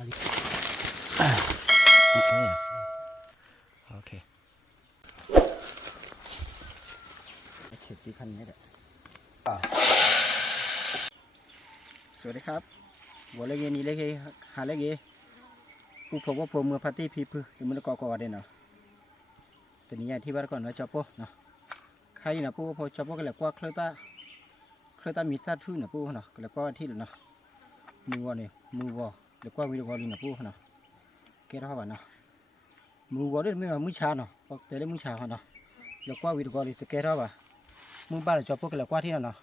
โอเคเข็ดที่คันนี้แหละสวัสดีครับวันเล็กนี้เล็กหาเล็กผู้พบว่าผมเมื่อพัที่พีพื้นมันก็ก่อได้เนาะแต่นี่ที่บ้านก่อนนะจ๊อบปุ๊เนาะใครนะปุ๊พอจ๊อบปุ๊ก็แล้วก็เคลื่อนตามีซาทื่อนะปุ๊เนาะแล้วก็ที่เนาะมือวอเนี่ยมือวอแล้วก็วิดีโอลินะปุ๊เนาะเกล้าบ้านเนาะมือวอได้ไม่มามือชาเนาะแต่ได้มือชาเนาะแล้วก็วิดีโอลิสเกล้าบ้ามือบ้านจ๊อบปุ๊ก็แล้วก็ที่เนาะ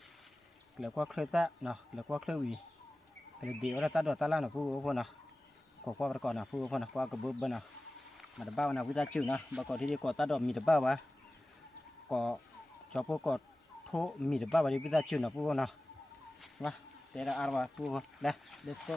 แล้วก็เคลื่อนตาเนาะแล้วก็เคลื่อนวีเดี๋ยวเราตัดดอกตาล่านะปุ๊พอเนาะก็ประกอบนะปุ๊พอนะก็กระเบื้องนะมาดับบ้านะวิจารณ์ชื่อนะบางคนที่ก็ตัดดอกมีดับบ้าวะก็ชอบพวกก็โทมีดับบ้าวันนี้วิจารณ์ชื่อนะปุ๊นะวะแต่ละอารวาปุ๊นะ let's go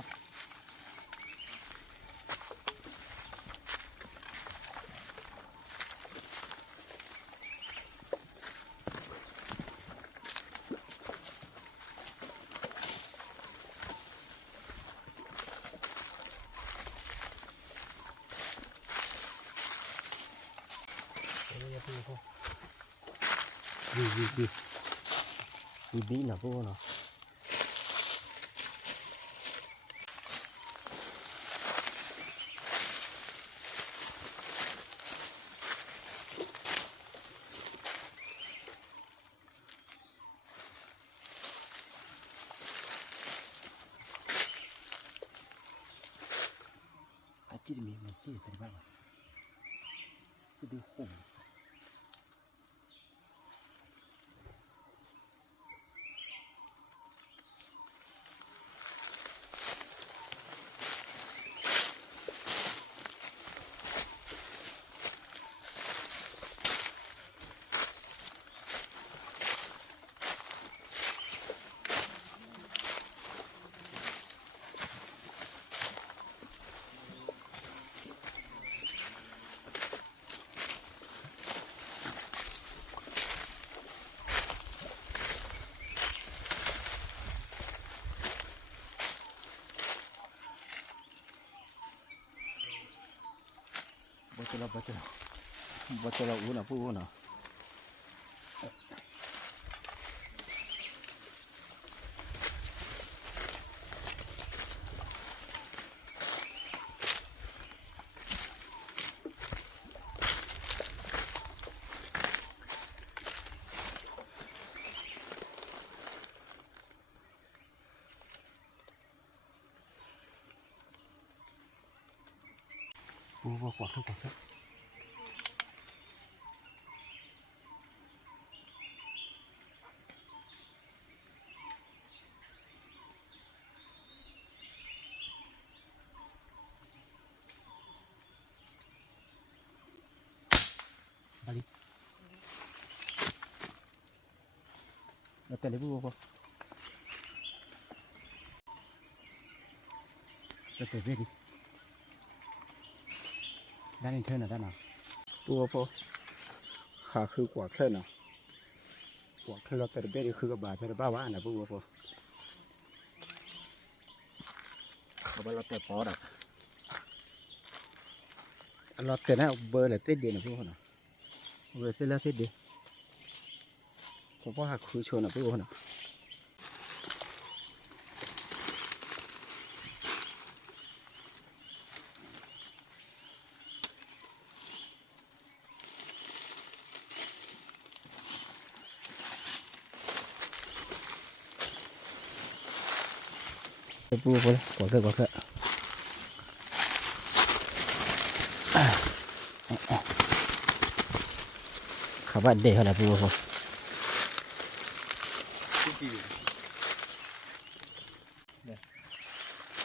ดีนะปุ๊นะอาชีพมีมันที่เป็นบ้างจะดูหุ่นบัจลาอูนะปุ๊นะปุ๊กวาดทุกคนแล้วแต่เลยปุ๊กแล้วแต่เวทีด้านนี้เท่านั้นด้านน่ะปุ๊กขาคือกว่าแค่น่ะกว่าแค่เราแต่เวทีคือกระบาดแต่บ้าวะนะปุ๊กเขาบอกเราแต่ปอดอ่ะเราแต่น่ะเบอร์เลยติดเดียนะปุ๊กนะเบอร์ติดแล้วติดเดียผมว่าคือชนนะปุ๊กนะปุ๊กเลยกว่าแค่ขับบ้านเด็กอะไรปุ๊ก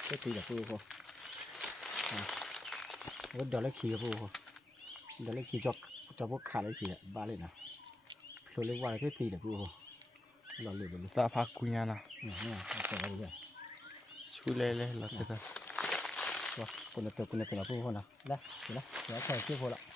ก็ตีกับปุ๊กแล้วเดี๋ยวเล็กขี่กับปุ๊กเดี๋ยวเล็กขี่จอกพวกขาเล็กขี่บ้าเลยนะตัวเล็กว่าก็ตีกับปุ๊กเราเลยแบบนี้ ตาพักคุยนะ เนี่ยแต่ว่าเลย ช่วยเลยเราจะกัน ว่าคนละตัวปุ๊กนะได้เดี๋ยวใส่เชือกพอละ เ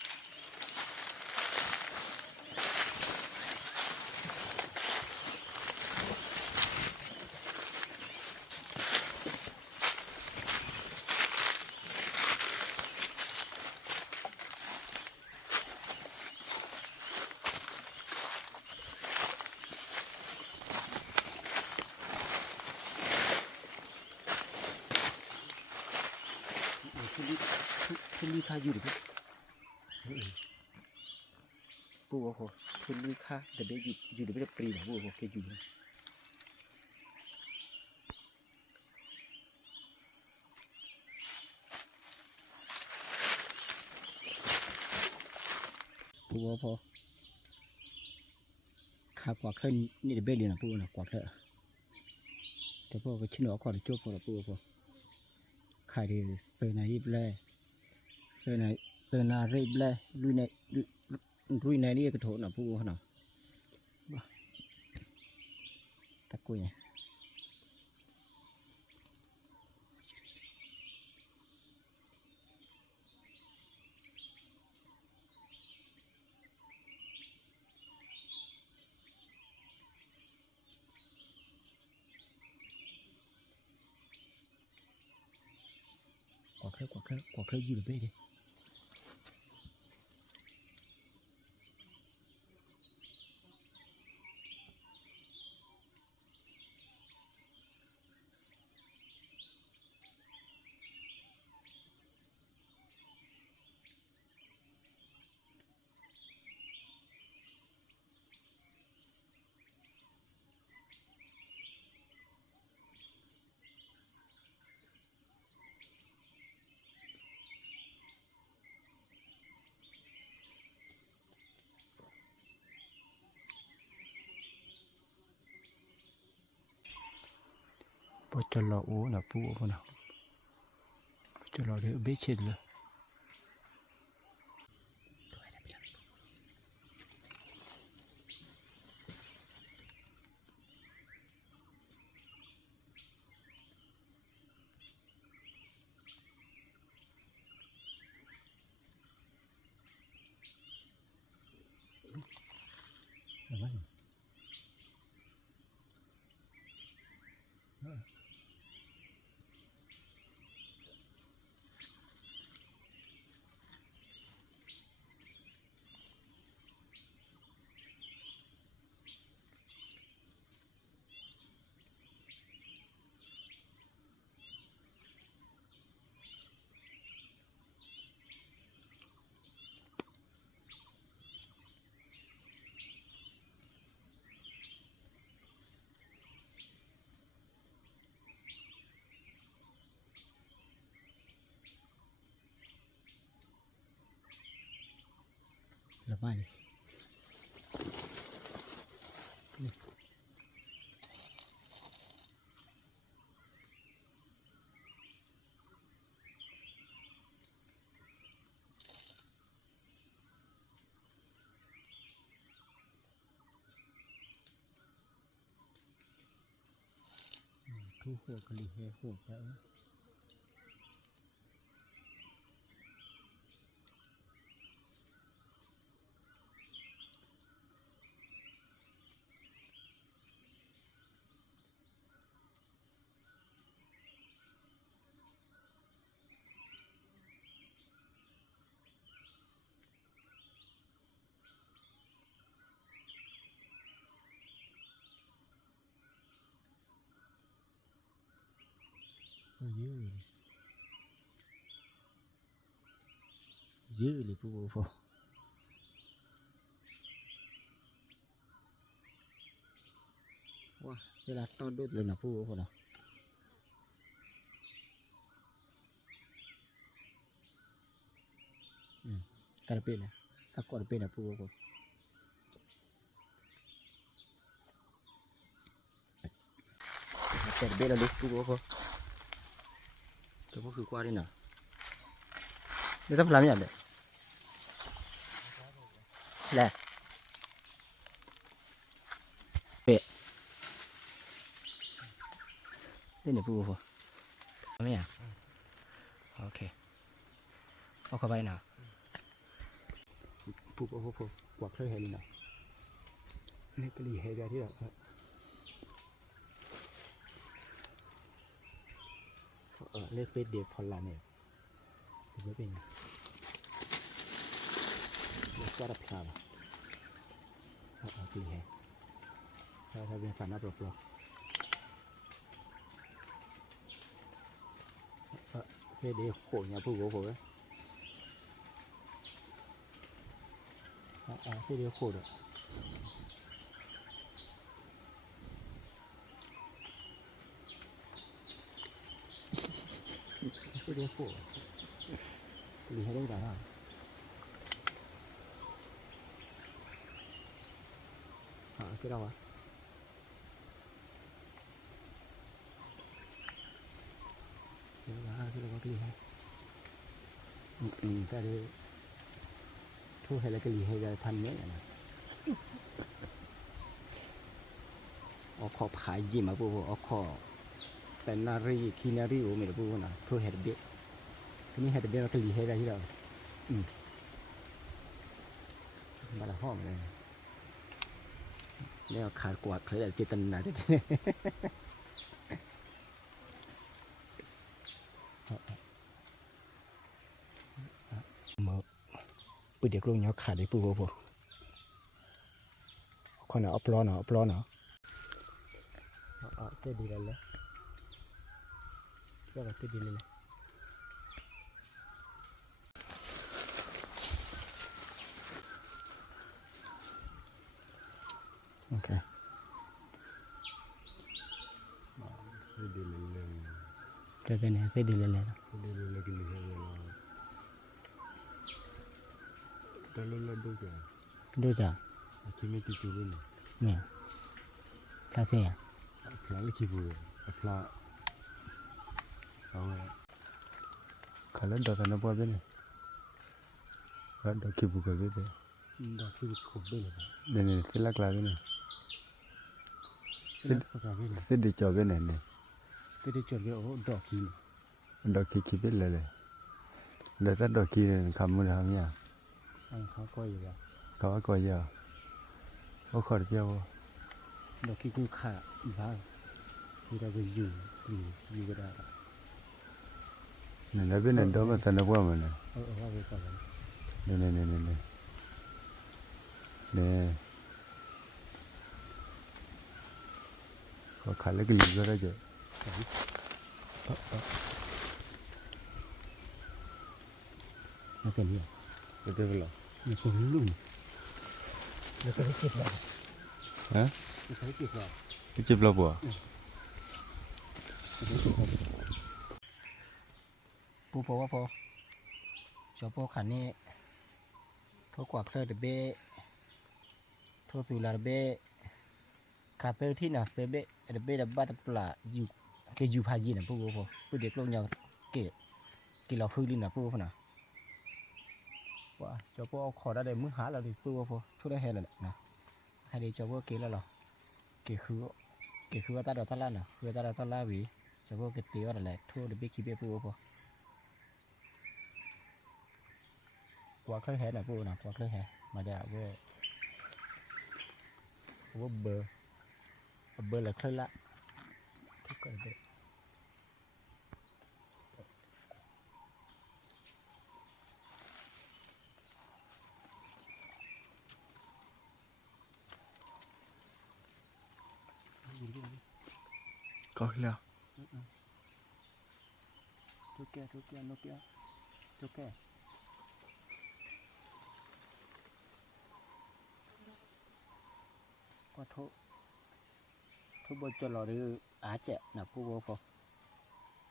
ทุลีค่าอยู่ดิปูโอ้โหทุลีค่าเดี๋ยวไปอยู่เดี๋ยวไปปรีนะปูโอ้โหแกอยู่ปูโอ้โหขากว่าขึ้นนี่เดี๋ยวเบลเลยนะปูนะกว่าเถอะแต่พวกก็ชิ้นหัวก่อนจุ๊บพอละปูโอ้โหขายดีเป็นนายยิบเลยเป็นนายรีบเลยลุยในนี่ก็โถนะปูเขาหน่อยตะกุยกว่าเคยอยู่ในเบ้ดิพอจะรอโอ้นะปูโอ้นะจะรอเดี๋ยวเบ้เช็ดเลยระบายทุกหัวกะลิเฮหัวแค่ยื้อเลยปูโอ้ว้าเวลาต้นดุดเลยนะปูโอ้นะกระเปียนะถ้ากระเปียนะปูโอ้แต่เบลล์ปูโอ้จะพูดคือกว่าดินะเดี๋ยวต้องทำอย่างเดียวแหละเป๊ะนี่เนี่ยปูโอ้ไม่อ่ะโอเคเอาเข้าไปนะปูโอ้กว่าเคยเห็นนะนี่ก็ดีเฮียที่แบบเลือกเป็นเดียพอลลาเนี่ยไม่เป็นเลือกก็รับพลาดเอาตีให้ถ้าเป็นฝันน่าปลอก thế để khổ nhà phụ của khổ thế để khổ được thế để khổ lì hay đâu đó cái đâu à cái đâu có cái gì hay ta đi thu hay là cái gì hay là thành nhé nè ở kho phải gì mà bố ở khoแต่นารีคีนารีโอไม่ได้พูดนะทั่วเห็ดเบี้ยทีนี้เห็ดเบี้ยเราก็หลีให้ได้ที่เรามาละห้องเลยแล้วขาดกวาดเคยแต่จิตนาที่มือปุยเด็กลงเนาะขาดได้ปูโบคนเอาปลอเนาะปลอเนาะเจ๊ดีเลยก็แบบดีเลยโอเคจะเป็นไงดีเลยนะดูจ้ะเนี่ยพลาเซียพลาลิคิบูพลาขาเล่นดอกกันนะพ่อเป็นแล้วดอกขี้บุกเลยเป็น ดอกที่ขุดได้เลย เดี๋ยวนี้สิลักลาเป็นสิดีจอบเป็นเนี่ย ที่ได้จดเยอะดอกขี้ ดอกขี้เป็นเลยแล้วถ้าดอกขี้เนี่ยคำมือทำเนี่ย เขาก็อยู่แล้ว เขาว่าก็ยาวเขาขอเดียว ดอกขี้กูขาดบ้างที่เราไปอยู่ก็ได้ เนี่ยแล้วเป็นดอกมันสนุกว่ามันเนี่ย ว่าไปก่อนเลย เนี่ยเขาขาเล็กลีก็ได้จ้ะไม่เป็นไร ก็ได้หรอ มีคนลุ่มแล้วก็ได้เก็บแล้ว ฮะ แล้วก็ได้เก็บแล้ว ที่จีบเราบ่ปูพอว่าพอชอบพอขันนี่ทั่วกว่าเคยเดเบ้ทั่วสุราเบ้ขาเตอร์ที่น่ะเซเบ้เดเบ้ดับบ้าดับปลาอยู่เกยูพายีน่ะปูพอปูเด็กลงอย่างเกเราฟื้นดินน่ะปูพอน่ะว่าชอบพอเอาขอได้มือหาเราดิปูพอทั่วได้เห็นแล้วนะให้ดีชอบพอเกแล้วหรอเกคือว่าตาดอกตาล่าน่ะคือตาดอกตาล่าวีชอบพอเกตีว่าอะไรทั่วเดเบ้คีเบ้ปูพอว่าเคยเห็นนะปูนะว่าเคยเห็นมาได้ว่าเบอร์ละเคยละทุกคนเบอร์ก็แล้ว ทุกแก่นกแก่ก็ทุบจรอหรืออาเจนะปูว่าพอ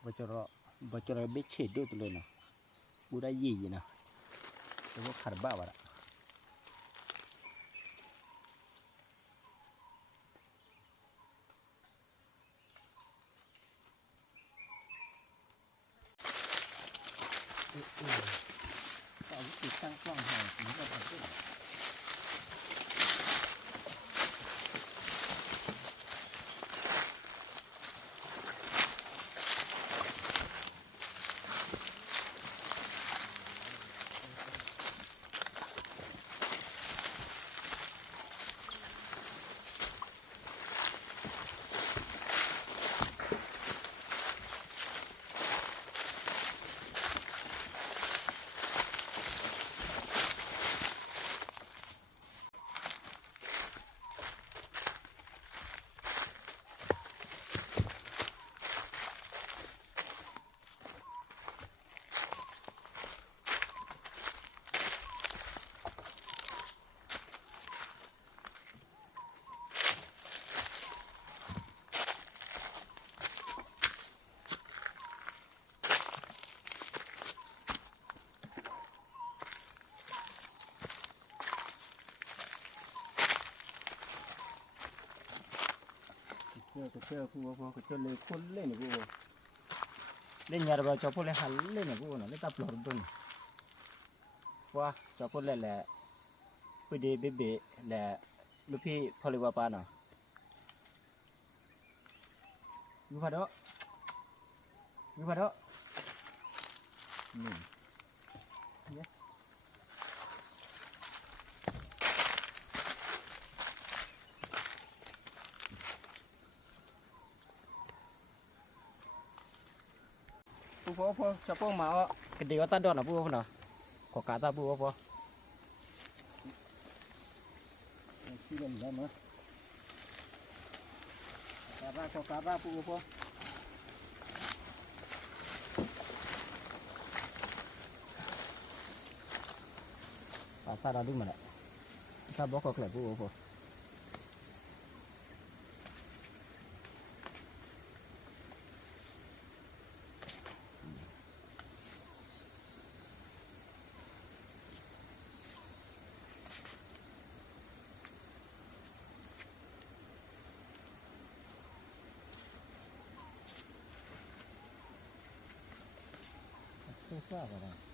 บจรเบ็ดเฉดด้วยตัวเลยนะปูได้ยี่นะแต่ว่าขาดบ้าวะเอาติดตั้งกล้องให้ผมก็ทำได้ chơi phu cái chơi lấy khôn lên này phu lên nhà rồi cho phu lấy hẳn lên này phu nó lấy tập lọt bưng qua cho phu lấy là bây giờ bê bê là lúc khi phơi qua pa nào như vậy đó phu cho phu mà cái điều ta đón là phu nào có cá ta phu khi lên đó nữa cá ra phu ta đã đúng mà lại ta bỏ cọc lại phu sao vậy này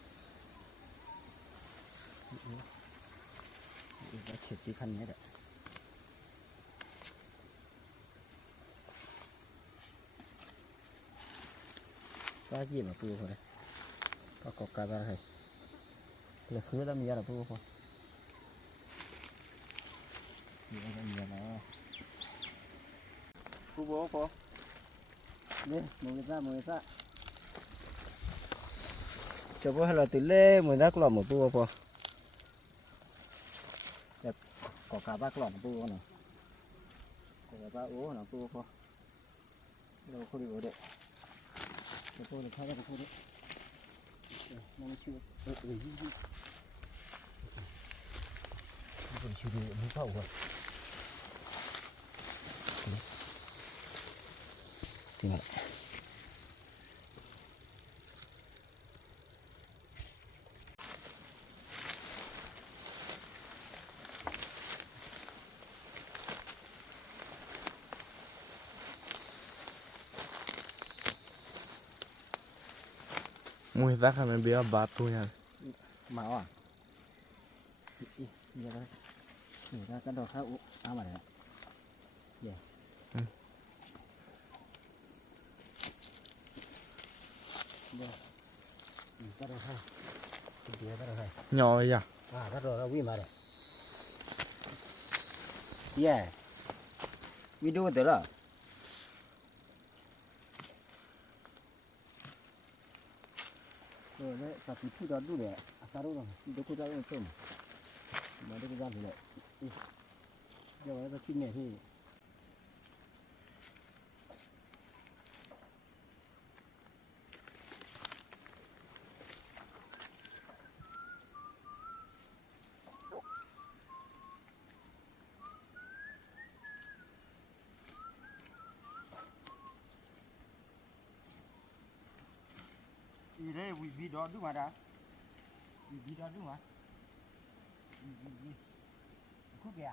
đã chết đi khăn nhé đấy có gì mà phu rồi có cọc cá ra hay là khứa lắm giờ là phu không gì đây nó phu bố phu đi mời ra cho bố hay là từ lê mười rác lỏng một phu phu có cá bác lỏng phu nào có cá ố nào phu đâu có đi ở đây phu được thay ra phu đấy nó chưa chưa đi mới khẩu rồi thì này mui tak kami biar batunya mau à iya kan kita kan doa kau apa ya ya ya kita doa kau dia doa kau nhỏ vậy à kita doa wi mà đấy yeah video itu lah rồi đấy tapi thu đó đủ đấy sao đâu rồi đâu có ra đâu mà đâu có ra được giờ nó chín này thì gì đấy vì đó đúng mà đã vì đó đúng mà khúc kìa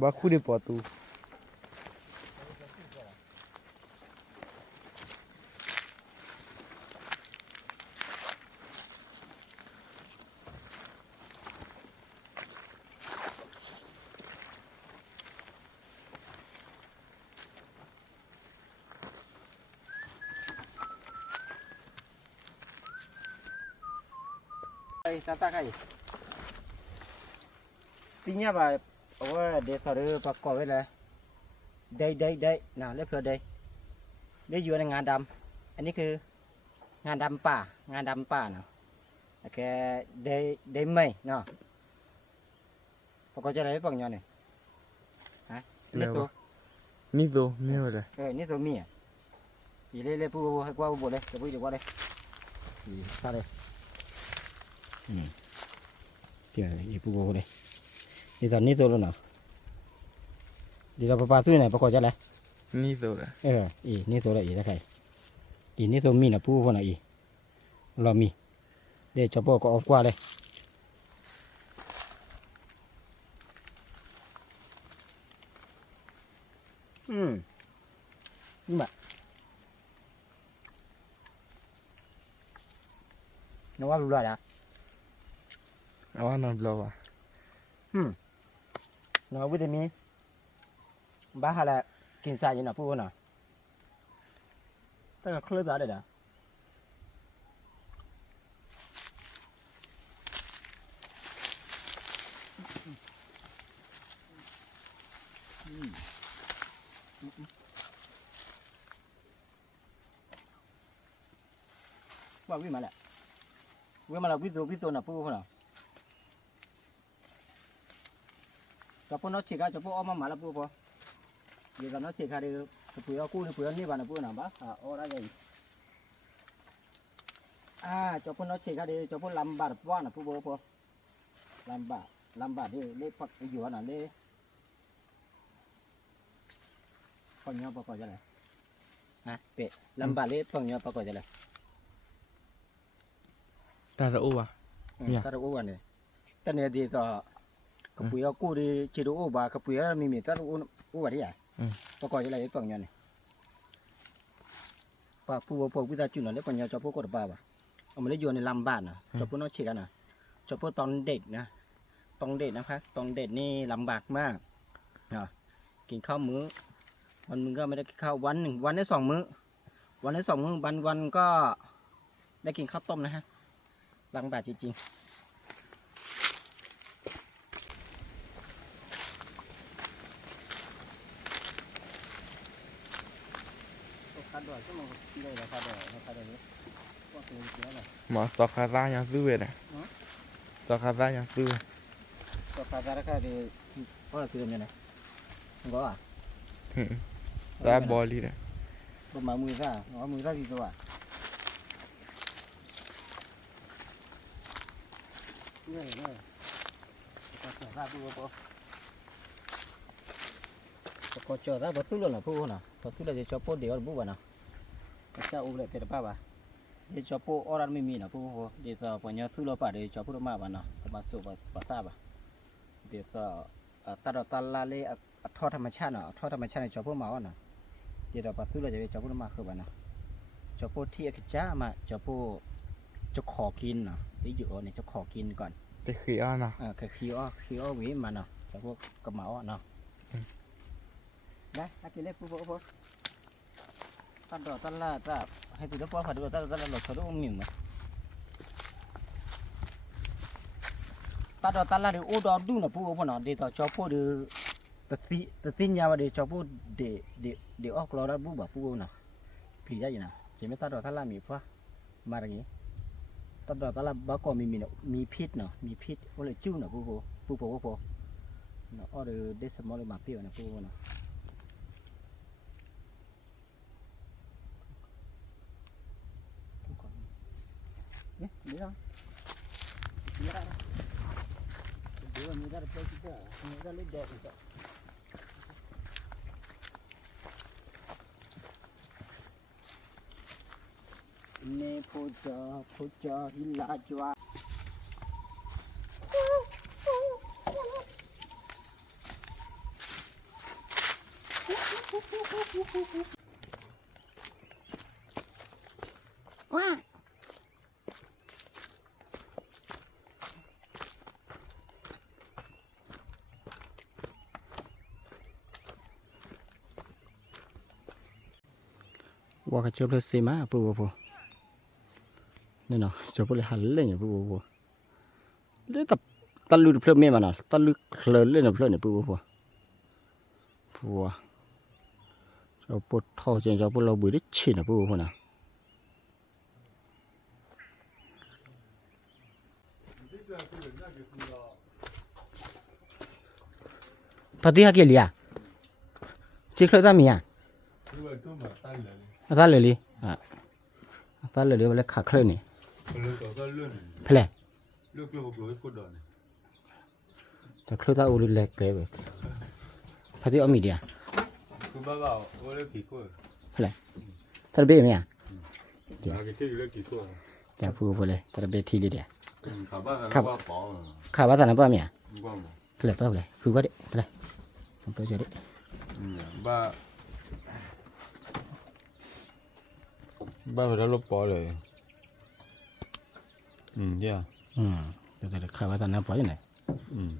baku di potu đây ta cái tính nhá bà ở để sau đó bà coi vậy là đây nào lấy phơi đây vừa là ngàn đầm anh ấy cứ ngàn đầmป่nào cái đây mây nào bà coi cho đấy bằng nhau này hả nít tô mio đây nít tô mì à thì lấy pu hay qua bộ đây cái pu đi qua đây thì ta đây kìa pu bộ đây đi tao nít tô luôn nào đi tao bà tôi này bà coi cho này nito đây nít tô đây đây này nít tô mì là pu con này lò mì để cho bò có qua đây นี่มาน้องว่ารู้อะไรอ่ะ awan non blowa น้องวิธีมีบ้าฮะละกินสายยังน่ะพูดน่ะแต่ก็เคลื่อนได้เด้อว่าวิมาละวิตัวน่ะพูดน่ะจะพูดน้องเชก้าจะพูดอ้อมมาละพูดพอเดี๋ยวน้องเชก้าเดี๋ยวพูดเอากู้นี่พูดนี่บ้านน่ะพูดน่ะบ้าอ๋อได้ยังจะพูดน้องเชก้าเดี๋ยวจะพูดลำบากว่าน่ะพูดพอลำบากเดี๋ยวเล่ปักอยู่น่ะเล่ปังเงาปะก่อนจะเลยเป็ดลำบากเล่ปังเงาปะก่อนจะเลย ta ra uwa ตาดูอ้วนเนี่ยแต่เนี่ยดีต่อกับปุ๋ยเอากู้ดีจีดูอ้วนกับปุ๋ยมีตาดูอ้วนที่ไหนปะก่อนจะเลยปังเงาเนี่ยป้าผู้พวกวิทยาจุนเนี่ยปังเงาจะพูดก็บ้าป่ะเอามาเล่นอยู่ในลำบากนะจะพูดน้องเชี่ยกันนะจะพูดตอนเด็กนะตอนเด็กนะคะตอนเด็กนี่ลำบากมากกินข้าวมื้อวันมึงก็ไม่ได้กินข้าววันหนึ่งวันได้2 มื้อวันก็ได้กินข้าวต้มนะฮะลำบากจริงๆคัดด้วยก็มันได้ราคาด้วยนี้ว่าเป็นเยอะเลย ma tokara yang suwe dah tokara yang suwe ราคาดีว่าคือยังไงก็ta boli dah ประมาณมือซ่าดีตัวเนี่ยก็เจอได้ปุ๊บก็เจอได้ประตูเลยนะปุ๊บนะประตูเลยจะชอบปุ๊บเดี๋ยวปุ๊บนะเจ้าอุ้มเลยเป็นป้าป่ะเดี๋ยวชอบปุ๊บออรันไม่มีนะปุ๊บเดี๋ยวจะพอเนี่ยสู้เราป่ะเดี๋ยวชอบปุ๊บมาป่ะนะมาสู้ป่ะทราบป่ะเดี๋ยวจะตาลาเล่ทอดธรรมชาติชอบปุ๊บมาอ่ะนะเดี๋ยวประตูเลยจะชอบปุ๊บมาคือป่ะนะชอบปุ๊บที่จ้ามาชอบปุ๊บจะขอกินนะเดี๋ยวอยู่เนี่ยจะขอกินก่อน te khiana คือคีอ้อวิมันเนาะแต่พวกกระเหมาเนาะได้ถ้ากินเล็กปุ๊บตัดดอกตัดละตัดให้ติดตัวผัดด้วยตัดละหลอดเขาต้องมิ่งมั้ยตัดดอกตัดละเดี๋ยวโอ้ดอกดูนะปุ๊บเนาะเดี๋ยวชอบปุ๊บเดี๋ยวตัดสินยาวเดี๋ยวชอบปุ๊บเดี๋ยวออกเราได้ปุ๊บแบบปุ๊บเนาะผีได้ยังนะจะไม่ตัดดอกตัดละมีปะมาอย่างงี้ตัดดอกตัดละบ้าก็มีพิษเนาะมีพิษก็เลยจิ้วเนาะปุ๊บเนาะเดี๋ยวได้สมองเลยมาเปรี้ยวนะปุ๊บเนาะเนี่ยนี่เนาะนี่ได้นะเดี๋ยวมีได้ไปที่เจ้ามีได้เล็กเด็กอีกอ่ะเนี่ยพูดจาฮิลาจวาว้าว่าเขาชอบเลือดเสมาปุ๊บนี่เนาะชอบเลยหันเล่นอย่างปุ๊บเลือดกับตะลุยเพลิดเมียมันเนาะตะลุยเคลื่อนเล่นเพลิดเนี่ยปุ๊บชอบปวดท้องจริงชอบปวดเราบุยได้ฉีดนะปุ๊บนะปฏิหารเกี่ยลี่อ่ะที่เคลื่อนตามีอ่ะตาเลยลี่ตาเลยลี่วันเล็กขาเคลื่อนนี่เพลย์แต่เคลื่อนตาอุลิเล็กเลยแบบปฏิเอามีเดียเพลย์ตาเบี้ยมีอ่ะแต่พูดไปเลยตาเบี้ยทีเดียวข้าวบ้านนั้นป้ามีอ่ะเพลย์ป้าเลยคือว่าเด็กเพลย์ผมไปเจอเด็ก บ้านเราลบปอเลยเจ้าแต่ข้าวตอนนั้นปอยังไง อืม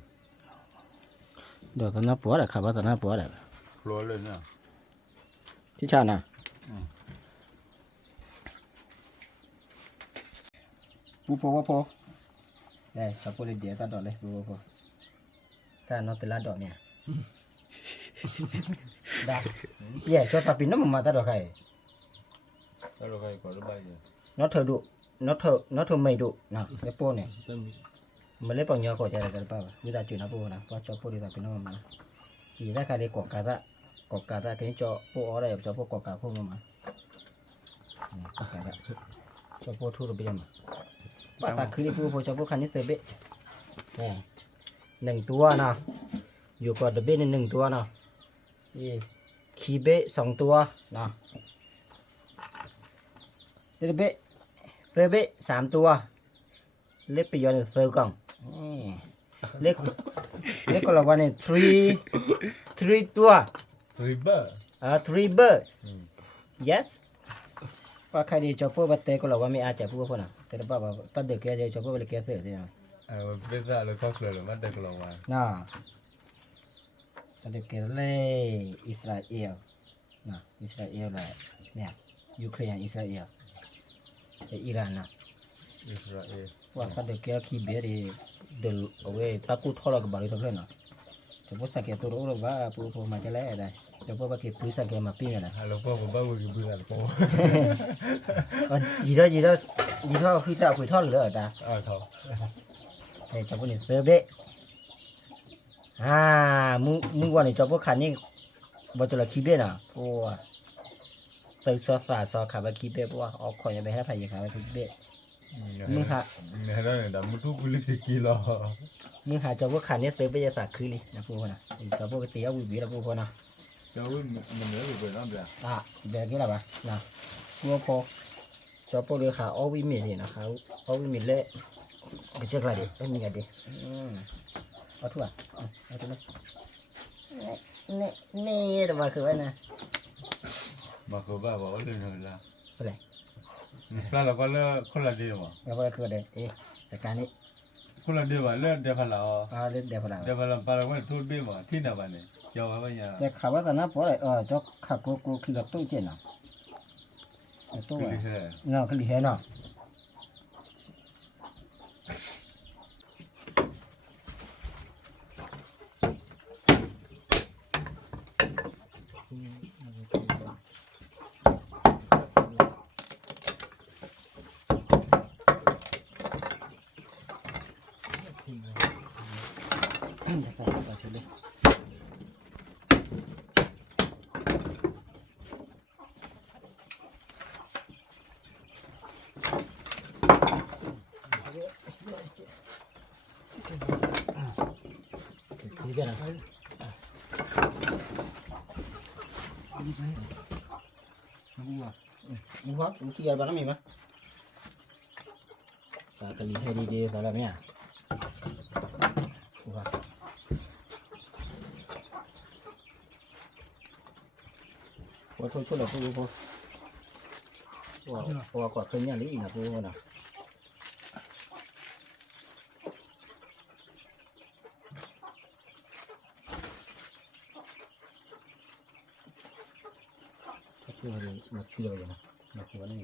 เดี๋ยวตอนนั้นปอเลยข้าวตอนนั้นปอเลย ร้อนเลยเนี่ย ที่ชาน่ะปูพอว่าพอได้ชอบพูดเลยเดี๋ยวตัดดอกเลยปูพอถ้าน้องเป็นลาดดอกเนี่ยได้เย่ชอบตัดปีนน้ำมันมาตัดดอกใคร แล้วเราใครก่อนหรือไม่เนี่ย nó thở đủ nó thở mày đủ nào cái po này mà lấy bằng nhau cổ chạy là cái bao như là chuyện nó po nào po cho po đi vào cái nó mà thì ra cái đi quảng cả ra cái cho po ở đây cho po quảng cả po mà cái đó cho po thu được bây giờ mà bạn ta cứ đi po cho po khăn nhất tới bệ này nâng tua nào dù còn được bên nên nâng tua nào đi khi bệ sòng tua nàoเบ๊ะเบ๊ะ3ตัวเล็กไปย้อนเซอร์กล่องเล็กก็เราว่าเนี่ย3ตัว river 3 birds yes ว่าใครดีจอพวกบัตเต้ก็เราว่าไม่อาจจะพูดพวกน่ะแต่เราบอกตัดเด็กแกจะจอพวกเลยแกเสือที่น่ะเป็นอะไรเราก็เลยมันเด็กเราว่าน่ะตัดเด็กแกเลยอิสราเอลน่ะอิสราเอลแหละเนี่ยยูเครนอิสราเอลอิหร่านน่ะอิสราเอลว่าตัดเด็กแกขี้เบี้ยดีเดินเอาไว้ตะกุทอลกับบาลีตัวเพื่อนน่ะจะพูดสักแกตัวรู้หรือว่าปูมาจะแล้วได้จะพูดว่าแกพูดสักแกมาปิ้งกันนะเราพ่อผมบ้าวิ่งเบื่อแล้วพ่อยีเท่าคือจะคุยทอดหรือเปล่าเขาแต่จะพูดนี่เซอร์เบะมึงว่านี่จะพูดขันนี่บอจุลขี้เบี้ยน่ะโอ้เติร์ซอสซอขาบขี้เบี้ยเพราะว่าออกคอยไปให้ไผ่ยังขาบขี้เบี้ยมึงหาเนี่ยนั่นเนี่ยดำมุทุกุลิกิโลมึงหาจะพูดขันนี่เติร์เบะจะสักคือนี่นะพูดนะจะพูดตีเอาวิบีแล้วพูดนะเจ้ามันเหนื่อยไปน้ำเบียเบียกี่ละบ้านะพูดพอจะพูดเลยค่ะเอาวิมีนี่นะคะเอาวิมีเละเดี๋ยวเช็คอะไรดิไม่มีอะไรดิเอาทั่วเอาทั่วนี่แต่ว่าคือว่านะมาคือบ้าบอกว่าเรื่องอะไรล่ะอะไรแล้วเราก็เลิกคนละเดียวแล้วก็คือเดี๋ยวสการนี้คนละเดียวเลิกเดียวพลังเล่นเดี๋ยวพลังเดียวพลังพลังว่าทูดบี้มาที่ไหนบ้างเนี่ยเจ้าว่าอย่างจะขับว่าแต่น้าพอเลยจะขับกูคือกับตู้เจนอ่ะตู้อ่ะเนาะคือดีเนาะดีกันนะมึงว่ามึงขี้อะไรบ้างมีมั้ยตากะลีให้ดีๆสำหรับเนี่ยว่าพอช่วยเราพูดพอว่ากอดขึ้นอย่างนี้นะพูดนะช่วยมาช่วยเลยนะมาช่วยนี่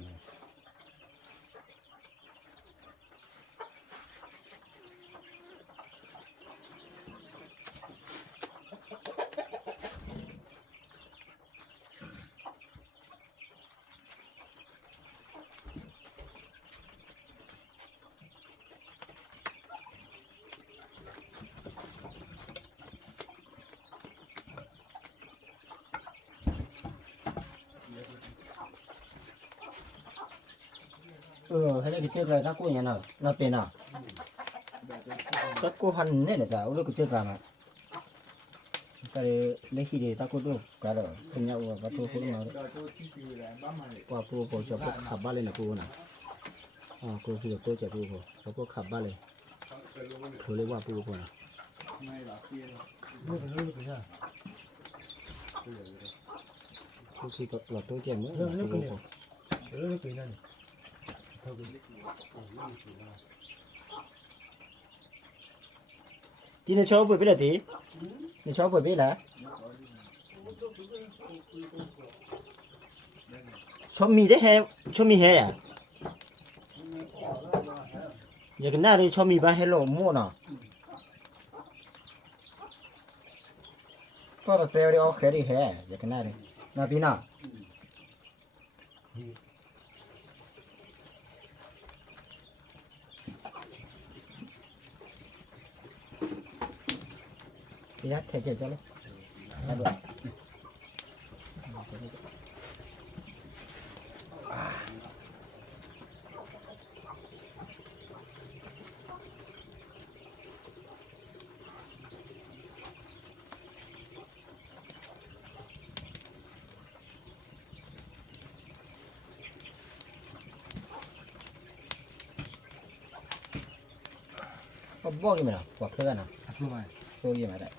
ให้ได้เจอกันก็กูอย่างนั้นน่าเป็นอ่ะก็กูหันเนี่ยแหละจ้ะโอ้ลูกเจอกันมาก็เลยเล็กที่เดียวตากูดูกันแล้วสัญญาว่าประตูคนมาว่ากูพอจะพวกขับบ้านเลยนะกูนะกูคือตัวจะกูพอขับบ้านเลยเขาเรียกว่ากูคนนะกูคือหลอดตัวเจ็บมั้ยกู ปีนั่นเท่ากัน ที่ในชอบไปเลยทีในชอบไปละชอบมีได้แฮชอบมีแฮอ่ะอยากหน้าเลยชอบมีบ้าให้โลมั่วเนาะก็แต่เซลล์ได้ออกแค่ดีแฮอยากหน้าเลยนาทีน่ะพี่นัทเทเจอร์จ้ะเลยได้ด้วยก็บอกยังไงล่ะบอกเพื่อนนะ สู้ไหม โซ่ยังไงได้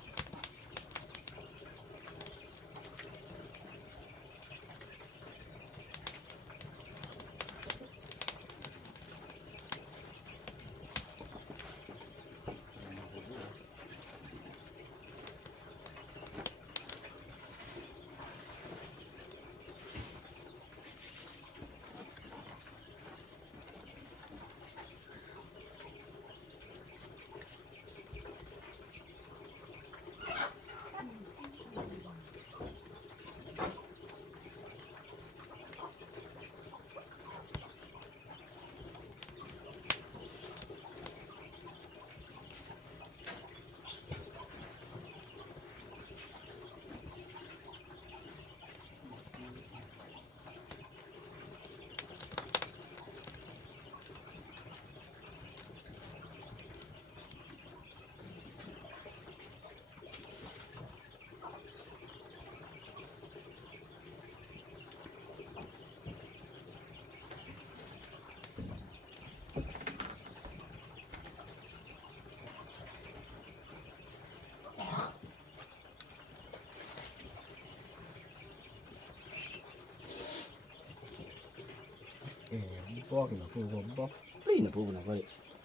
บอกอยู่นะพูดบอกปลีนะพูดนะก็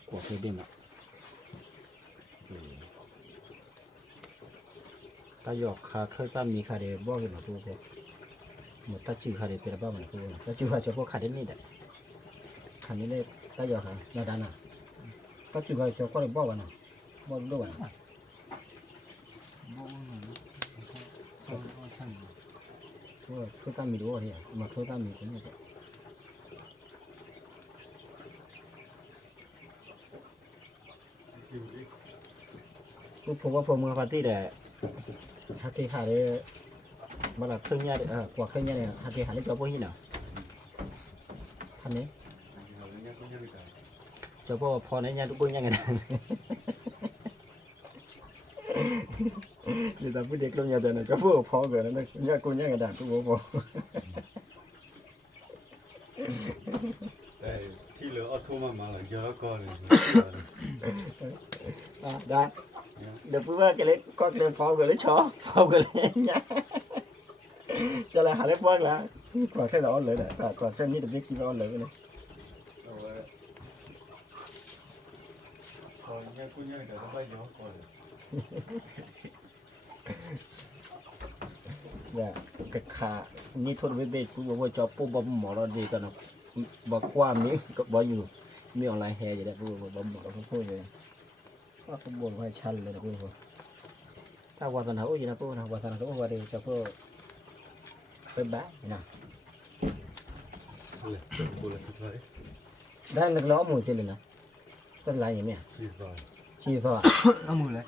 กว่าเคยเด่นอ่ะตาหยอกขาเคยป้ามีขาเดียบอกอยู่นะพูดหมดตาจืดขาเดียเป็นบ้ามันพูดนะตาจืดขาจะพวกขาเด่นนี่แหละขานี้เลยตาหยอกขาหน้าด้านน่ะตาจืดขาจะก็เลยบอกกันนะบอกด้วยนะคือตามีรู้อะไรอ่ะมาคือตามีคนนี้ผมว่าผมมือปาร์ตี้แต่ฮัตติขาเลยมาละเครื่องยากว่าเครื่องยาเนี่ยฮัตติขาเลยจอพวกนี้เนาะทันนี้จอพวกพอในยาทุกคนยังไงนะเดี๋ยวแต่พูดเด็กลงยาเดินนะจอพวกพอเกินนะยากูยังไงด่าทุกคนพอที่เหลือเอาทุ่มมาเลยเยอะก่อนเลยได้เดี๋ยวพูดว่าแกเล็กก็เล็กพอเกินเลยชอบพอเกินเลยเนี่ยจะอะไรหาเล็กพอแล้วกว่าเส้นร้อนเลยแหละกว่าเส้นนี้จะเรียกคิดร้อนเลยเนี่ยเนี่ยกระขานี่ทนไว้เบ็ดกูบอกว่าจอปูบอมหมอเราดีกันนะบอกความนี้ก็บอกอยู่มีออนไลน์แฮร์อยู่แล้วพูดบอมบอกพูดเลยว่าผมบอกว่าชันเลยนะพูดถ้าวันสันหาอุ้ยนะพูดนะวันสันหาอุ้ยวันเดียวจะพูดเป็นบ้านะได้นักล้อหมูสิเลยนะต้นไรอย่างเนี้ยชีซอเอาหมูเลย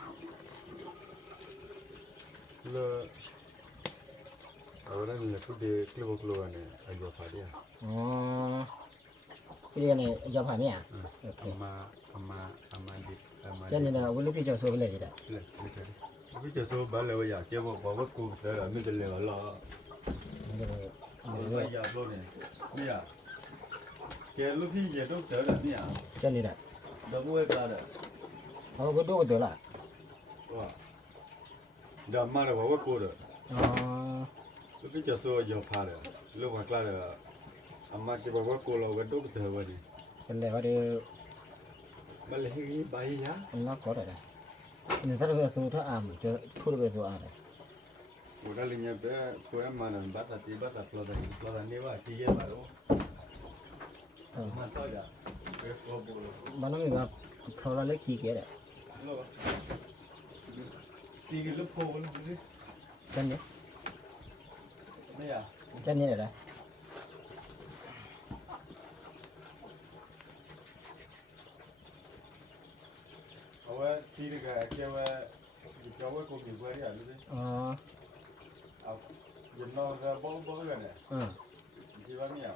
เอาแล้วเนี่ยพูดดีกลัวเนี่ยอายุพอดีอ๋อที่เรียนเนี่ยยอมผ่านไหมอ่ะโอเคอามาดิเจ้านี่นะวันลูกพี่จะโซ่ไปเลยจ้ะพี่จะโซ่บ้านเลยว่าอยากเจ้าบอกว่ากูเสร็จแล้วไม่จะเหลือหรอกไม่อยากรู้เนี่ยไม่อยากเจ้าลูกพี่จะต้องเจอแบบนี้อ่ะเจ้านี่แหละดอกบัวปลาเนี่ยเขาก็ดูตัวละว่าดำมาเลยว่ากูเลยอ๋อลูกพี่จะโซ่ยอมพาเลยลูกมากล้าเลย amma ke bawa kalau gado betul bari เป็นไรวะเดี๋ยว malah ini bayinya มันนอกก็ได้นี่ถ้าเราสูถ้าอ่านจะพูดไปสูอ่านเลย udah linya be kue mana batas pelotan ni wah tiga baru mana tahu ya มันต้องมีแบบเขาเราเล็กขี้เกียจเลย tiga lepo kan sih จันนี้ ni ya จันนี้เลย awak tiga kayak awak kau gimana ya lu sih อ๋อ jenuh ke bol kan ya อืม jiwanya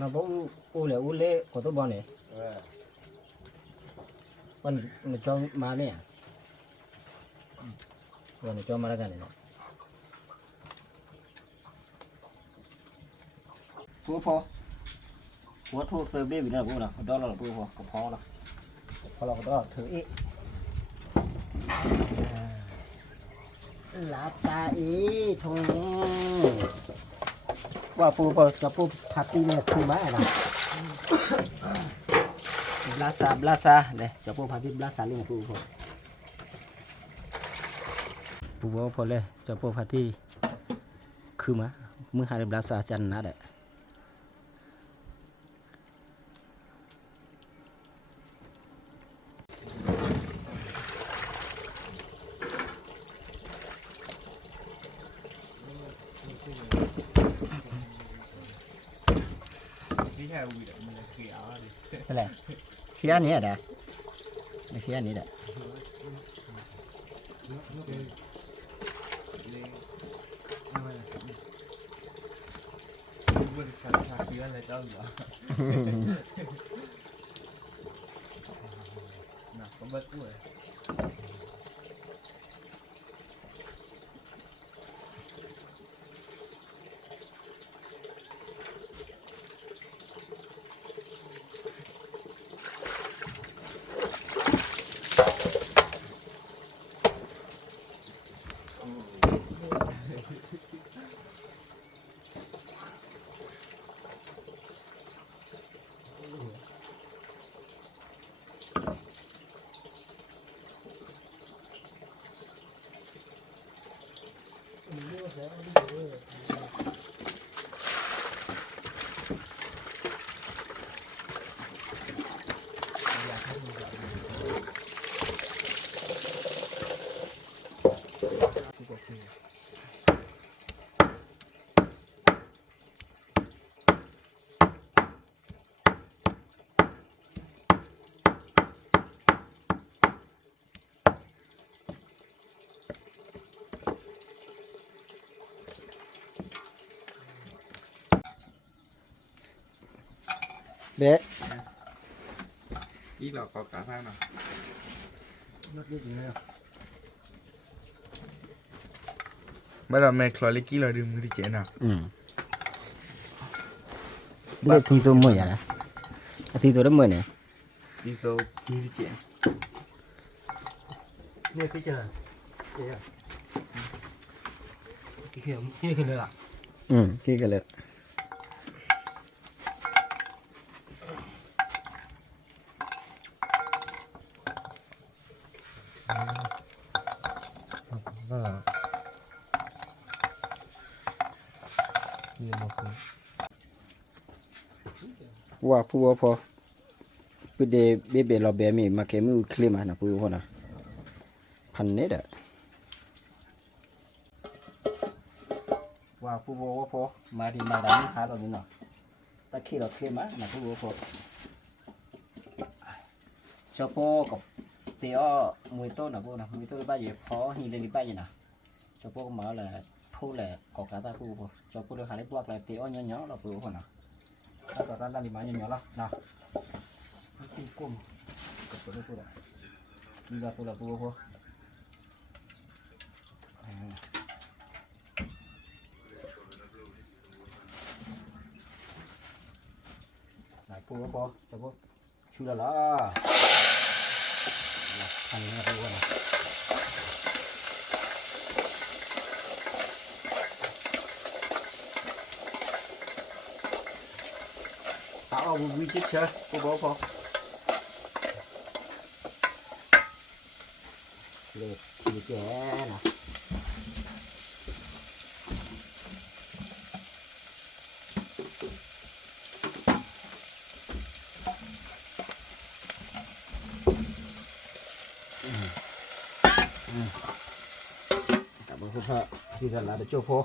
มาบอกอูเล่ก็ต้องบอกเนี่ย eh วันมันจองมาเนี่ยวันจองมาแล้วกันเนี่ยปูพอหัวทูเซอร์เบบี้นะปูนะดอลลาร์ปูพอก็พอละพอเราก็ต้องถืออีกลาตาอีทงว่าปูพอจะปูพัตตี้เนี่ยคือมาอะไรBlasa deh, coba pagi blasa ni aku pun. Buat apa leh, coba pagi kuma, menghari blasa jangan ada. Boleh. Kia ni ada. Kia ni ada. Nah, pembat gue. Bé. Ý là có cả hai mà. Nó cái gì nữa? Bây giờ mẹ khói lấy kỹ là đừng đi chế nào. Đây thì tôi mời à? Thì tôi đã mời nè. Đi câu đi chế. Nghe cái chờ. Cái kiểu kia cái nữa à? Kia cái nữa. Wah, pu apa? Pede bebe lo bemi make mu klima na pu hona. Panne da. Wah, pu apa? Mari maram ha lo ni no. Ta khi lo klima na pu apa? Chopo ko teo mui to na bu na mui to ba ye pho hi le ni ba ye na. Chopo ma là thu là có cả ta pu apa. Chopo lo ha le buak la teo nyo nyo lo pu hona. Đó là ra lima nhỏ nhỏ lắm, nào, cái cùm, cái số đây là, đi ra tôi là bùa bùa, này bùa bùa, cho bùa, chú là lá, thành là bùa này, เอาวิจิตเชอกูบอกพอเล็กขี้แก่นะแต่บางคนที่ตลาดโจ้พอ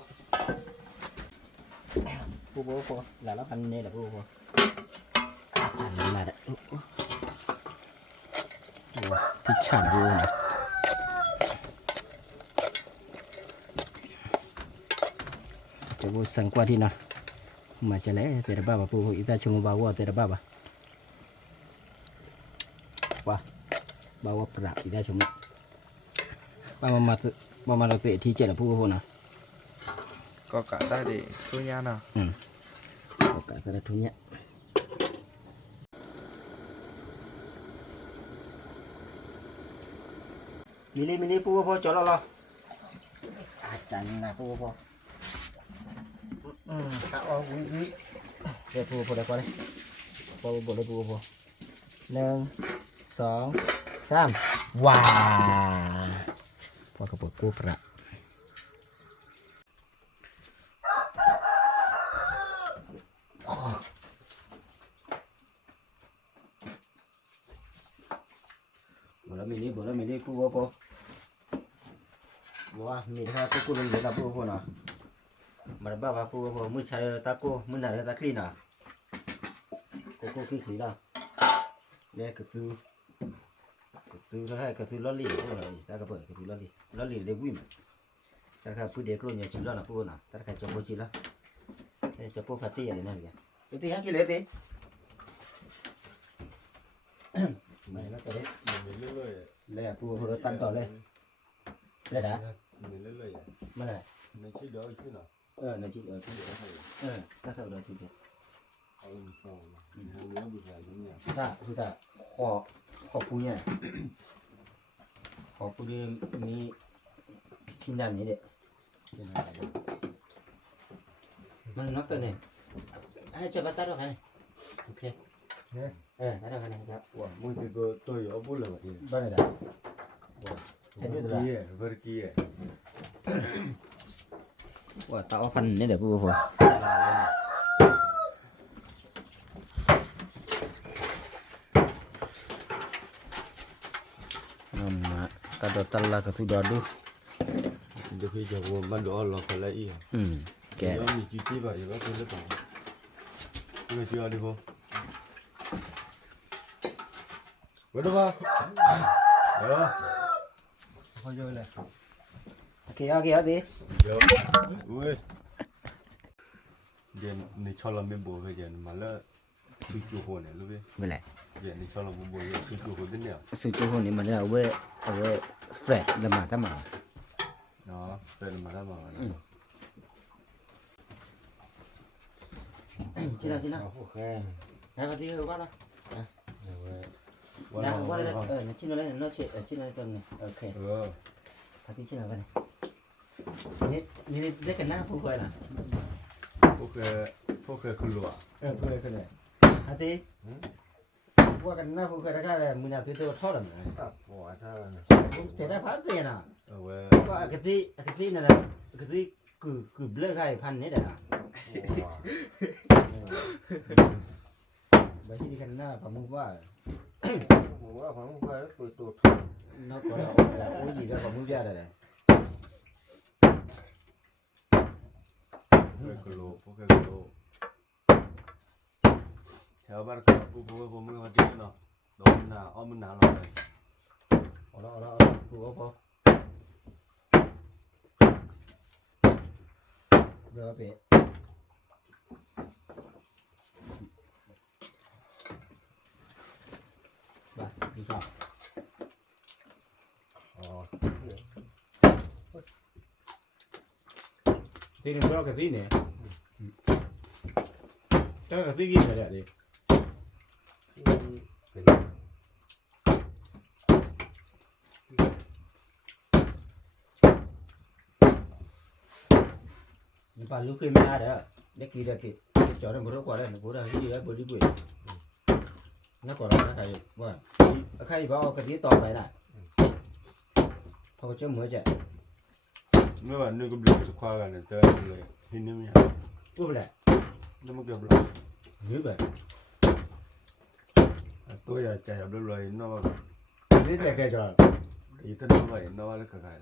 ผู้บอกพอหลายละพันเนี่ยแหละผู้บอกอันนี้มาแล้วที่ฉันดูนะจะบูสังกวาที่นะมาจะเลยแต่ละบ้าผู้อิตาชงบ้าว่าแต่ละบ้าว่าบ้าว่าปราบอิตาชงบ้ามาเราเตะที่เจ็ดผู้คนนะ ก็กะได้ดิตัวยาน่ะ Oke, ada dunia. Mili pu po cholo lo. Acan na pu po. Ka o wi. Để pu po đây qua đây. Po bộ đây pu po. 1 2 3. Wow. Po ka po ku pra. Boleh milih pu apa? Wah, milih aku kurang ada pu apa na? Mereka pu apa? Muncul tako, muncul tak clean na? Koko clean lah. Dia ketu lah, ketu loli, tak apa, ketu loli lebih. Tak pu dia keluarnya cila na pu na, tak coba cila. Coba hati ya ni dia. Itu yang kita lihat. Mày nó tới lẹ phù hợp tan tỏi lên lẹ đã mà này nó chỉ đỡ chứ nào nó chỉ đỡ chứ các thợ đỡ chứ ta họ phù nha họ phù đi mi kinh đam như đấy mình nó tới này ai cho bắt tay rồi này ok ada kan ya. Wah, mungkin tu ya boleh lagi. Mana dah? Berkiye. Wah, tak apa ni dah pu pu. Nama kado tala ke sudah du. Jadi jago mandu Allah kalau iya. Ke. Yang ni cuci bah, ya boleh lepas. Ini siapa ni ho? Betul bah. Ya. Thôi rồi này. Kìa đi. Ya. Ui. Dia ni cakap member kerja ni malah suju ho ni, lu be. Boleh. Dia ni cakap member ya suju ho ni ya. Suju ho ni mana awe flat lemah tamah. Nah, film mana? Sila. Okey. Hai pati ke mana? Nah, qua đây. Sini đây, nó sini đây tuần này. Okey. Pati sini apa ni? Ini dia kena apa kau lah? Okey keluar. Boleh kena. Hati. Gua kena apa kau dah munya tu thor dah. Wah, dah. Tidak pasti ya nak. Wah. Gua keti ni lah. Keti ku blur kai pan ni dah. Bagi di kena pamu gua. Pamu gua tu. Nó có là cái gì đó pamu dia dah. Okey keluar. Theo bạn cả phụ mình hoạt động nào. Đó là mình nào rồi. Ora phụ apa? Rồi bé. Bah, đi sao? Tí nữa cho cái tí nè. Cho cái tí kia lại đi. Bà lúc khi mà đó, để kia được kịp. cho nên bữa qua đây bữa đây cái gì đó bữa đi quỷ nó còn là cáiว่าใครบอกกะทิต่อไปล่ะเขาจะเหมือนจะ ไม่ว่านึกก็บลิกคว้ากันเจอเลยที่นี่ไม่หา พูดแหละ นี่มันเกือบ นึกแบบ ตัวใหญ่ใจแบบเลยนอก นี่แต่แกจะ อีท่านน้อยนอกแล้วก็ขาย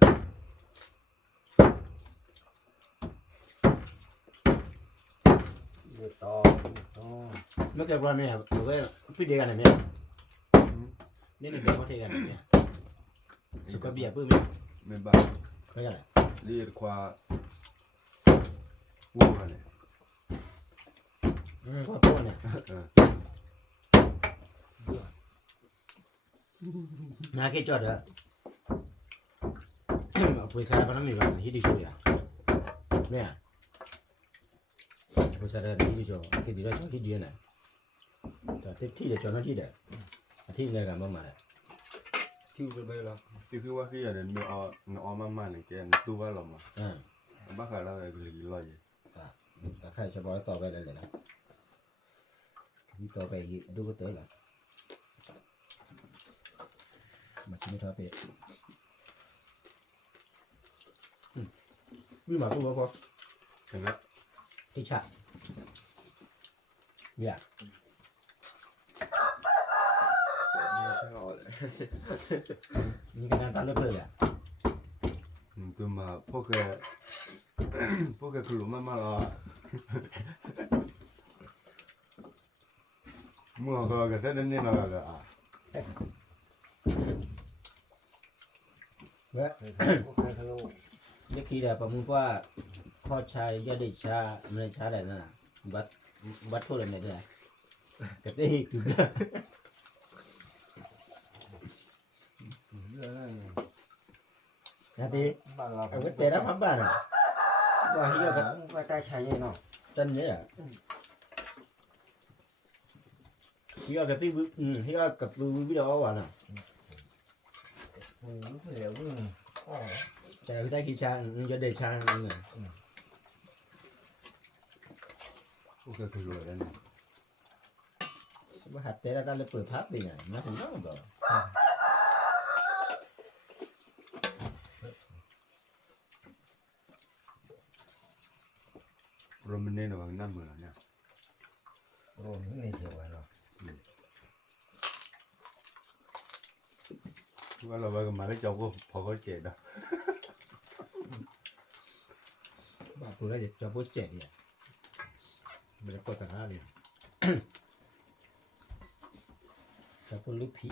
เดือดต่อ ไม่เกิดว่าไม่ครับหรือว่าพี่เดียกันไหนเนี่ยนี่นี่เบียร์เขาเทกันไหนเนี่ยสุกเบียร์ปื้ม ไม่บ้า ไม่ใช่ เรียกคว้าวัวเนี่ย ก็โต้เนี่ยนาคิดจอดเหรอผู้ชายพนักงานฮิตดิช่วยอ่ะเนี่ยผู้ชายฮิตดิช่วยคิดดีแล้วคิดดีนะแต่ที่เดี๋ยวจอดนั่นที่เดี๋ยวที่เงินกันบ้างมาเลย ที่เป็นไปแล้วที่คือว่าคืออย่างนั้นเอาเอามาเนี่ยแกตู้ว่าเรามาบ้าขายแล้วอะไรก็เลยลอย ใครจะบอกต่อไปเลยนะต่อไปดูก็เตะละมาชิมท้อเตะวิ่งมาตู้บ่พอ เห็นไหม ที่ฉะเนี่ย มีคะแนนตามเลือกเลยอ่ะ ตัวมาพวกแกคือหลุมมาแล้วเมื่อก็เสร็จนี่เราก็อ่ะ เว้ยนี่คือแบบประมุขว่าพ่อชายยาดิชาไม่ได้ชาอะไรนั่นน่ะบัดโทษอะไรไม่ได้แต่ได้คือนาทีเอาไว้เตะรับพับบ้านอ่ะว่าเฮียกันว่าใจชายเนาะจันเนี่ยเฮียกับที่เฮียกับวิดีโอว่ะน่ะแต่ได้กี่ชาจะได้ชาเนี่ย พวกแกคือรวยแล้วเนี่ย ว่าหัดเตะแล้วได้เลยเปิดพับดิไงมาถึงน้องก็ เราไม่เน้นว่าน้ำมือเนี่ย โอ้ไม่เกี่ยวกันหรอก ว่าเราไปกันมาแล้วเจ้าก็พอเขาเจ็ดอ่ะ บ้ากูได้จะพูดเจ็ดเนี่ยไม่ได้กดต่างหากเลยจะพูดลูกผี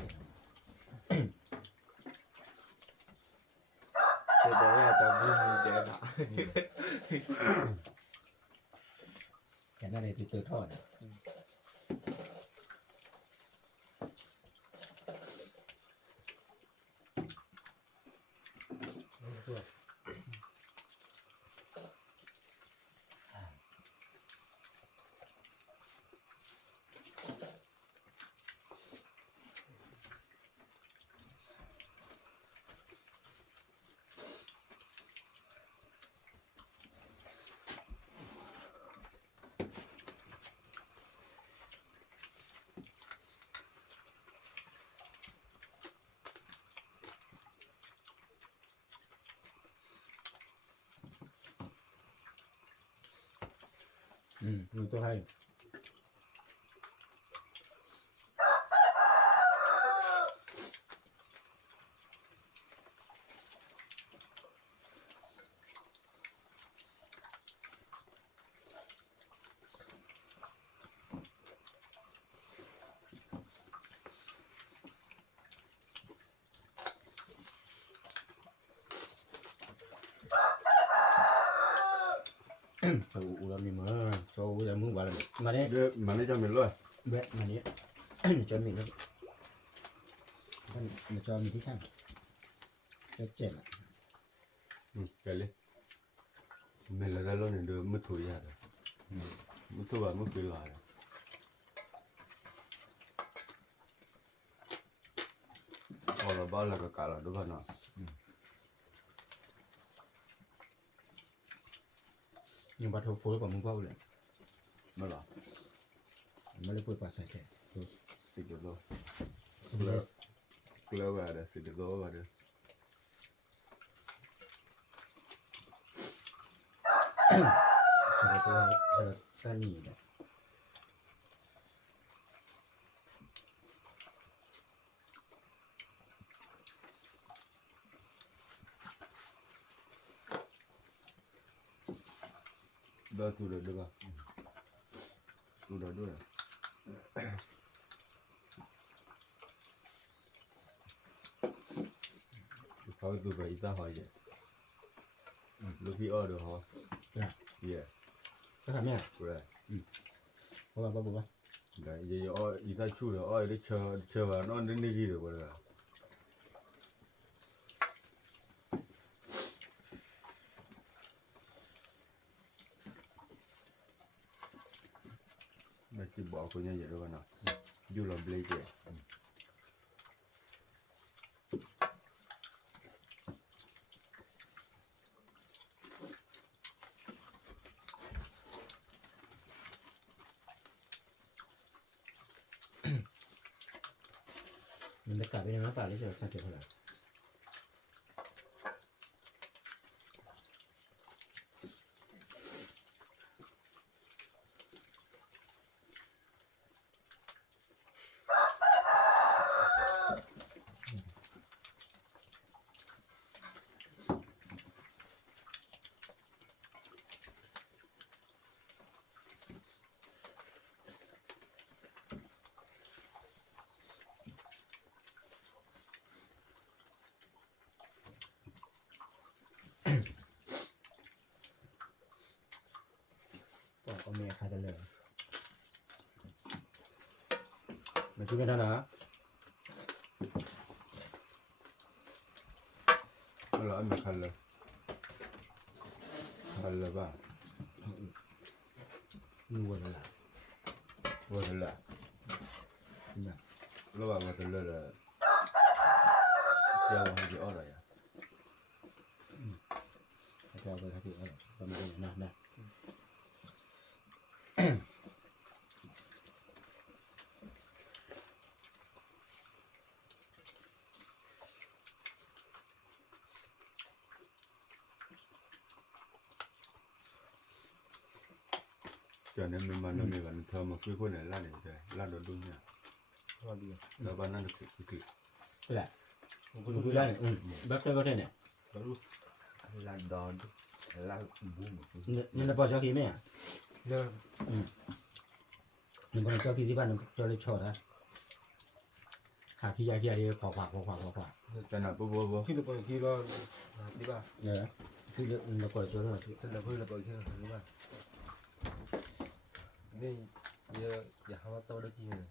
เดี๋ยวจะพูดเดี๋ยวนะ แค่นั้นเลยติดตัวทอดมีตัวให้อูเรามีมือโซ่จะมึงว่าอะไรมาเนี่ย เดี๋ยวมันไม่จำเป็นเลย เบ็ดมาเนี่ยจนมีแล้วมันจะมีที่ช่างเจ็บอ่ะ แกเลยไม่ละได้แล้วเนี่ยเดี๋ยวไม่ถุยอ่ะไม่ถุยแบบไม่คุยหลายพอเราบ้านเราก็กะเราด้วยกันเนาะ ยังบัตรโฟล์กับมึงก็เลย ไม่หรอ ไม่ได้พูดภาษาแค่ สิเดโลเกลือว่าเด้สิเดโลว่าเด้ ตัวซานีเนี่ย ได้ตัวเดียวกันตัวเดียวด้วยเขาตัวไปอีตาหอยเนี่ยลูกพี่อ้อเดี๋ยวเขาเย่ ก็ทำเนี่ย กูได้ เพราะว่าบอกว่า ได้ยี่อ้ออีตาชูเดี๋ยวอ้อยได้เชื่อว่านอนได้กี่เดี๋ยวกูได้ไม่คิดบอกคนยังเยอะด้วยกันนะอยู่ลำเบลเก้ มันจะกลับไปยังไงป่าหรือจะสังเกตเท่าไหร่ก็เมียใครจะเลยมันช่วยกันนะ แล้วอันนี้คันเลยบ้าง นูวันละ ว่าทันละ เนี่ย ระหว่างมาทันเลยเจ้าให้ดีอ้ออะไรอ่ะ จะเอาไปทำอะไรประมาณนี้นะจากนั้นมันไม่กันเธอมาคุยคนไหนล่าเนี่ยใช่ล่าโดนดุเนี่ยแล้วบ้านนั่นคือ แหละคุณคุยได้แบบเต้ก็ได้เนี่ย ล่าดอนล่าบูม นี่นะพอเจ้าขี้ไหมอ่ะ เลิก นี่คนเจ้าขี้ที่บ้านเจ้าเลยชอบนะขาขี้ยาขี้อะไรขวาก จะหนักปุ๊บ ที่เราไปที่ก็ดีป่ะ เนี่ยคือเราปล่อยตัวเรา ฉันเราเพื่อนเราไปที่ดีป่ะนี่อย่าหาว่าโตได้กี่เลย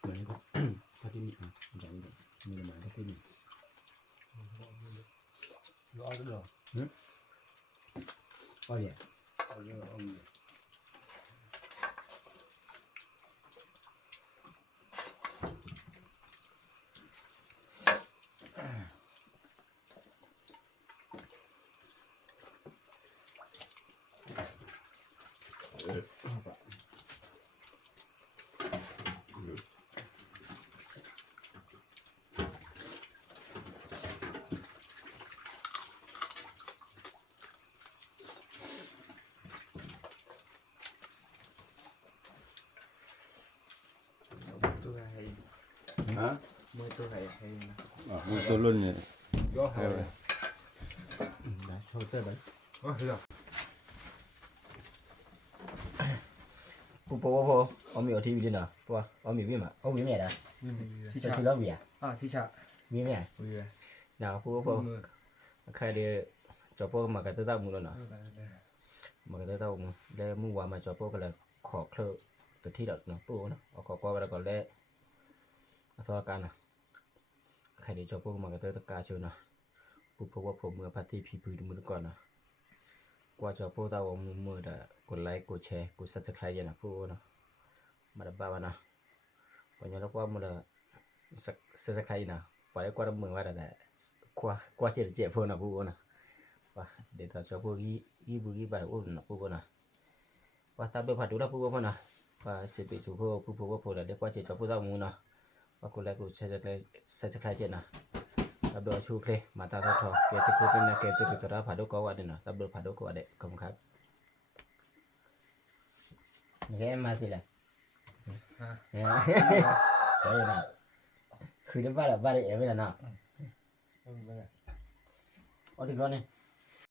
เหมือนกับพาที่นี่อย่างนี้มีหมายพาที่นี่ เราเอาด้วยหรอ อ๋อเนี่ย เอาเยอะเอาเยอะ ตัวไหน ฮะ มือตัวไหนให้นะ มือตัวรุ่นเนี่ย ย่อหายเลย นะโชว์เตอร์ไป อ๋อเหรอ กูโป้พอเอามีเอาทีวีดินะปะเอามีวิ่งมาเอาวิ่งแม่นะ ไม่มี ที่จะเล่าวิ่ง ที่ชะ วิ่งแม่ มือ nào cô có khai đi cho cô mà cái tới tao mua rồi nè mà cái tới tao để mua quà mà cho cô cái là khó khăn từ thi đợt nó cô nó khó qua cái còn để so can nè khai đi cho cô mà cái tới tất cả chưa nè ผู้พบว่าผมเมื่อพัทที่พีพื้นมือก่อนนะกว่าจะพูดตาวมือแต่กดไลค์กดแชร์กดซับสไครต์ยันนะพูดนะมาดับบ้านะวันนี้เราก็มือซับสไครต์นะปล่อยกว่ามือว่าแต่กว่าเจ็บพูดนะพูดนะว่าเดี๋ยวถ้าจะพูดยี่แบบอุ่นนะพูดนะว่าถ้าไปผัดดูแล้วพูดว่านะว่าเสียไปสู่ผู้พบว่าพูดแล้วเดี๋ยวกว่าจะพูดตาวมือนะว่ากดไลค์กดแชร์ซับสไครต์ยันนะTabdo chukle mata tho ke te ko na ke te tara phado ko wa de na tabdo phado ko wa de kom khat nghe mà gì là đấy là khi đến ba là ba để em bây giờ nào ở thì con này